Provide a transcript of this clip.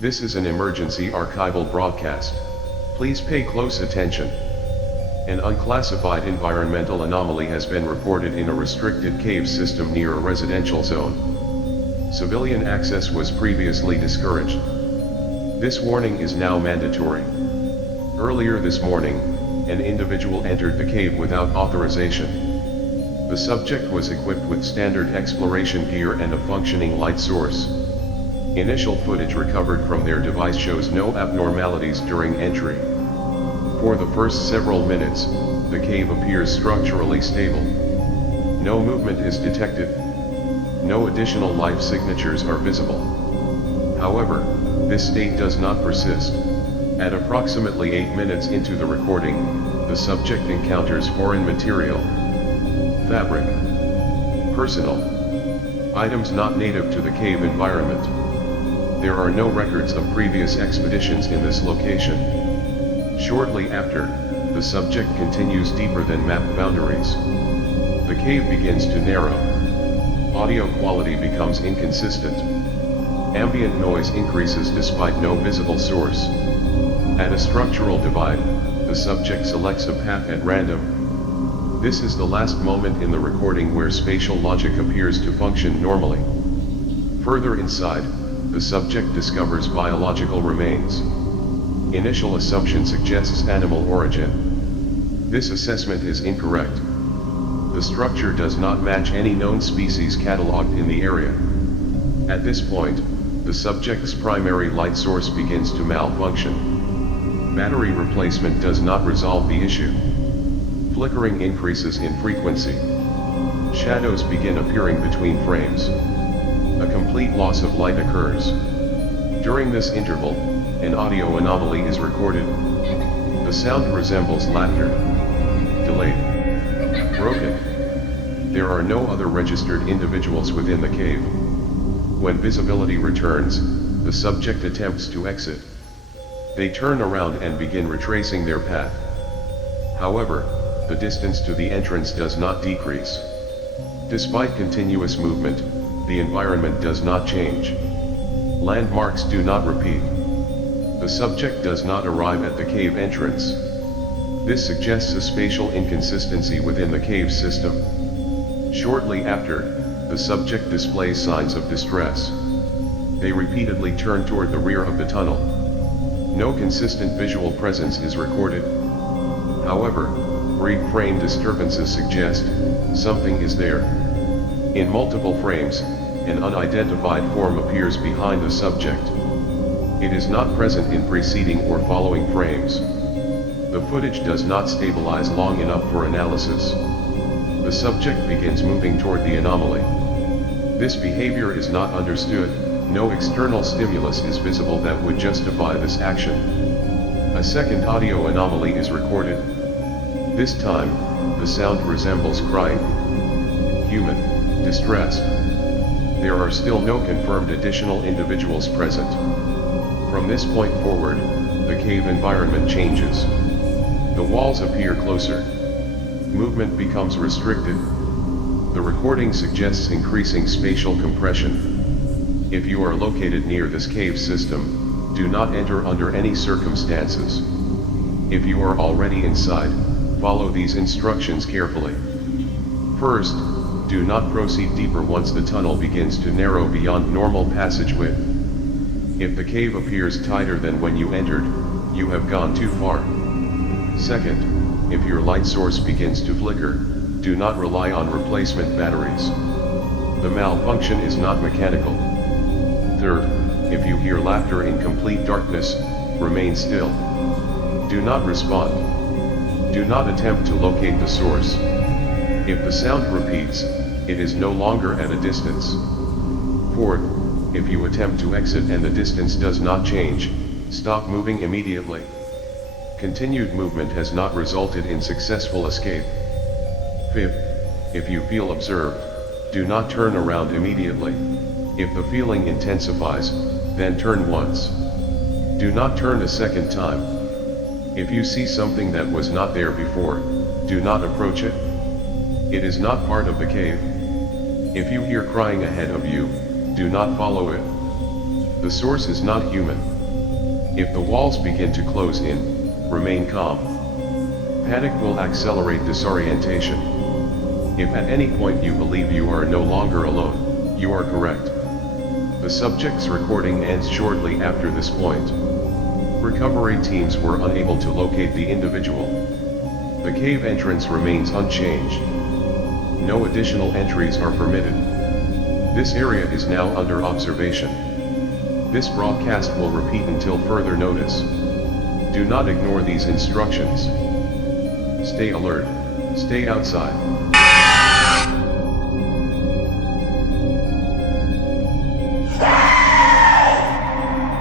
This is an emergency archival broadcast. Please pay close attention. An unclassified environmental anomaly has been reported in a restricted cave system near a residential zone. Civilian access was previously discouraged. This warning is now mandatory. Earlier this morning, an individual entered the cave without authorization. The subject was equipped with standard exploration gear and a functioning light source. Initial footage recovered from their device shows no abnormalities during entry. For the first several minutes, the cave appears structurally stable. No movement is detected. No additional life signatures are visible. However, this state does not persist. At approximately 8 minutes into the recording, the subject encounters foreign material. Fabric. Personal. Items not native to the cave environment. There are no records of previous expeditions in this location. Shortly after, the subject continues deeper than map boundaries. The cave begins to narrow. Audio quality becomes inconsistent. Ambient noise increases despite no visible source. At a structural divide, the subject selects a path at random. This is the last moment in the recording where spatial logic appears to function normally. Further inside, the subject discovers biological remains. Initial assumption suggests animal origin. This assessment is incorrect. The structure does not match any known species cataloged in the area. At this point, the subject's primary light source begins to malfunction. Battery replacement does not resolve the issue. Flickering increases in frequency. Shadows begin appearing between frames. A complete loss of light occurs. During this interval, an audio anomaly is recorded. The sound resembles laughter. Delayed. Broken. There are no other registered individuals within the cave. When visibility returns, the subject attempts to exit. They turn around and begin retracing their path. However, the distance to the entrance does not decrease. Despite continuous movement, the environment does not change. Landmarks do not repeat. The subject does not arrive at the cave entrance. This suggests a spatial inconsistency within the cave system. Shortly after, the subject displays signs of distress. They repeatedly turn toward the rear of the tunnel. No consistent visual presence is recorded. However, brief frame disturbances suggest something is there. In multiple frames, an unidentified form appears behind the subject. It is not present in preceding or following frames. The footage does not stabilize long enough for analysis. The subject begins moving toward the anomaly. This behavior is not understood. No external stimulus is visible that would justify this action. A second audio anomaly is recorded. This time, the sound resembles crying. Human, distressed. There are still no confirmed additional individuals present. From this point forward, the cave environment changes. The walls appear closer. Movement becomes restricted. The recording suggests increasing spatial compression. If you are located near this cave system, do not enter under any circumstances. If you are already inside, follow these instructions carefully. First, do not proceed deeper once the tunnel begins to narrow beyond normal passage width. If the cave appears tighter than when you entered, you have gone too far. Second, if your light source begins to flicker, do not rely on replacement batteries. The malfunction is not mechanical. Third, if you hear laughter in complete darkness, remain still. Do not respond. Do not attempt to locate the source. If the sound repeats, it is no longer at a distance. Fourth, if you attempt to exit and the distance does not change, stop moving immediately. Continued movement has not resulted in successful escape. Fifth, if you feel observed, do not turn around immediately. If the feeling intensifies, then turn once. Do not turn a second time. If you see something that was not there before, do not approach it. It is not part of the cave. If you hear crying ahead of you, do not follow it. The The source is not human. If the walls begin to close in, remain calm. Panic will accelerate disorientation. If at any point you believe you are no longer alone, you are correct. The subject's recording ends shortly after this point. Recovery teams were unable to locate the individual. The cave entrance remains unchanged. No additional entries are permitted. This area is now under observation. This broadcast will repeat until further notice. Do not ignore these instructions. Stay alert, stay outside.